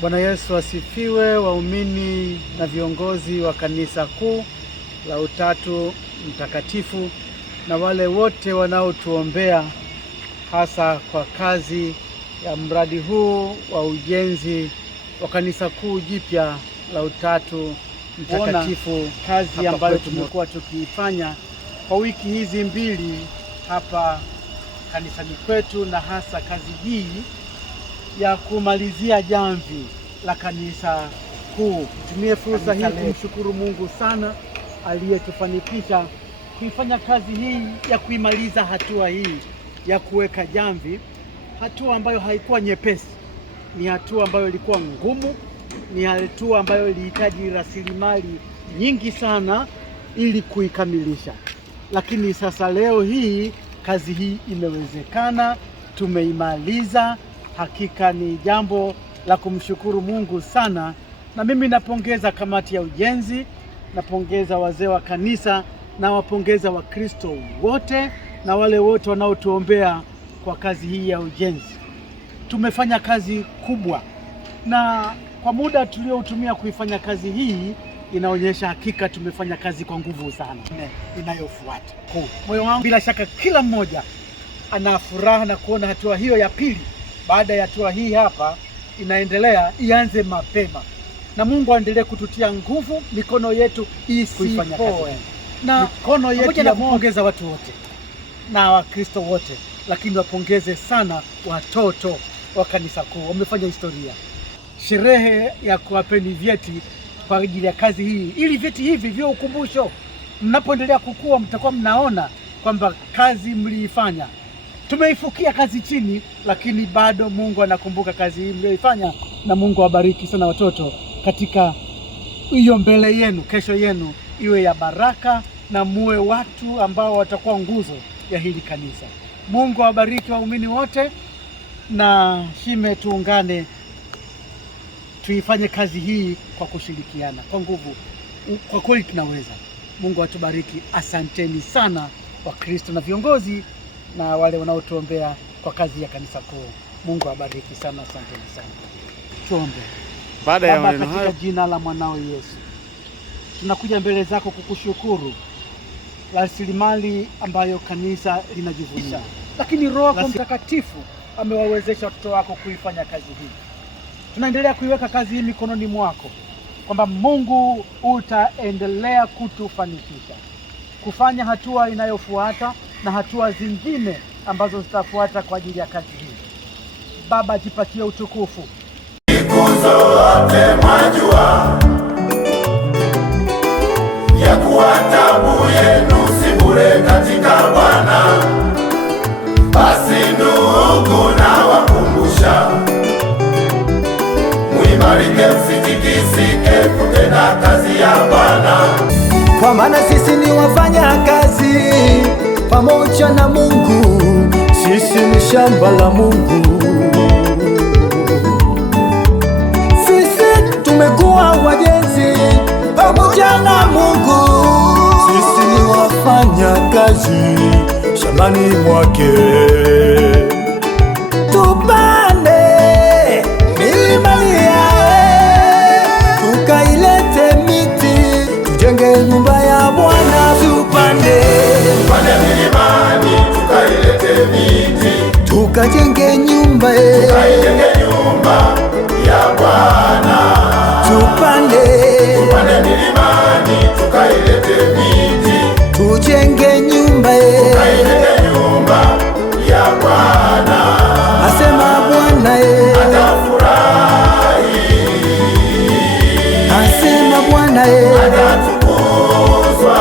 Bwana Yesu asifiwe, waumini na viongozi wa Kanisa Kuu la Utatu Mtakatifu na wale wote wanaotuombea hasa kwa kazi ya mradi huu wa ujenzi wa Kanisa Kuu jipya la Utatu Mtakatifu, kazi ambayo tumekuwa tukiifanya kwa wiki hizi mbili hapa kanisani kwetu, na hasa kazi hii ya kumalizia jamvi la Kanisa Kuu. Tumie fursa hii kumshukuru Mungu sana aliyetufanikisha kuifanya kazi hii ya kuimaliza hatua hii ya kuweka jamvi, hatua ambayo haikuwa nyepesi, ni hatua ambayo ilikuwa ngumu, ni hatua ambayo ilihitaji rasilimali nyingi sana ili kuikamilisha. Lakini sasa leo hii kazi hii imewezekana, tumeimaliza. Hakika ni jambo la kumshukuru Mungu sana, na mimi napongeza kamati ya ujenzi, napongeza wazee wa kanisa, na wapongeza Wakristo wote na wale wote wanaotuombea kwa kazi hii ya ujenzi. Tumefanya kazi kubwa, na kwa muda tuliotumia kuifanya kazi hii inaonyesha hakika tumefanya kazi kwa nguvu sana. Inayofuata moyo wangu, bila shaka kila mmoja ana furaha na kuona hatua hiyo ya pili baada ya hatua hii hapa inaendelea, ianze mapema, na Mungu aendelee kututia nguvu, mikono yetu isipoe, na mikono yetu ya kupongeza watu wote na Wakristo wote, lakini wapongeze sana watoto wa Kanisa Kuu. Wamefanya historia. Sherehe ya kuwapeni vyeti kwa ajili ya kazi hii, ili vyeti hivi vio ukumbusho. Mnapoendelea kukua, mtakuwa mnaona kwamba kazi mliifanya. Tumeifukia kazi chini, lakini bado Mungu anakumbuka kazi hii mlioifanya, na Mungu awabariki sana watoto katika hiyo mbele yenu. Kesho yenu iwe ya baraka, na muwe watu ambao watakuwa nguzo ya hili kanisa. Mungu awabariki waumini wote, na shime tuungane tuifanye kazi hii kwa kushirikiana, kwa nguvu. Kwa kweli tunaweza. Mungu atubariki. Asanteni sana Wakristo na viongozi na wale wanaotuombea kwa kazi ya Kanisa Kuu. Mungu awabariki sana. Asanteni sana. Tuombe. Baada ya maneno hayo, katika jina la mwanao Yesu, tunakuja mbele zako kukushukuru rasilimali ambayo kanisa linajivunia, lakini Roho Mtakatifu amewawezesha watoto wako kuifanya kazi hii. Tunaendelea kuiweka kazi hii mikononi mwako, kwamba Mungu utaendelea kutufanikisha kufanya hatua inayofuata na hatua zingine ambazo zitafuata kwa ajili ya kazi hii. Baba, jipatie utukufu. Siku zote mwajua ya kuwa taabu yenu si bure katika Bwana. Basi ndugu, nawakumbusha, muimarike, msitikisike kutenda kazi ya Bwana, kwa maana sisi ni wafanya kazi pamoja na Mungu. Sisi ni shamba la Mungu. Sisi tumekuwa wajenzi pamoja na Mungu. Sisi ni wafanya kazi shambani mwake. Tupande milimani yae, tukailete miti, tujenge nyumba ya Bwana. Tupande milimani, tukailete miti, tukajenge nyumba ya Bwana. Tupande milimani, tukailete miti, tujenge nyumba ya Bwana. Asema Bwana atafurahi, asema Bwana atatukuzwa.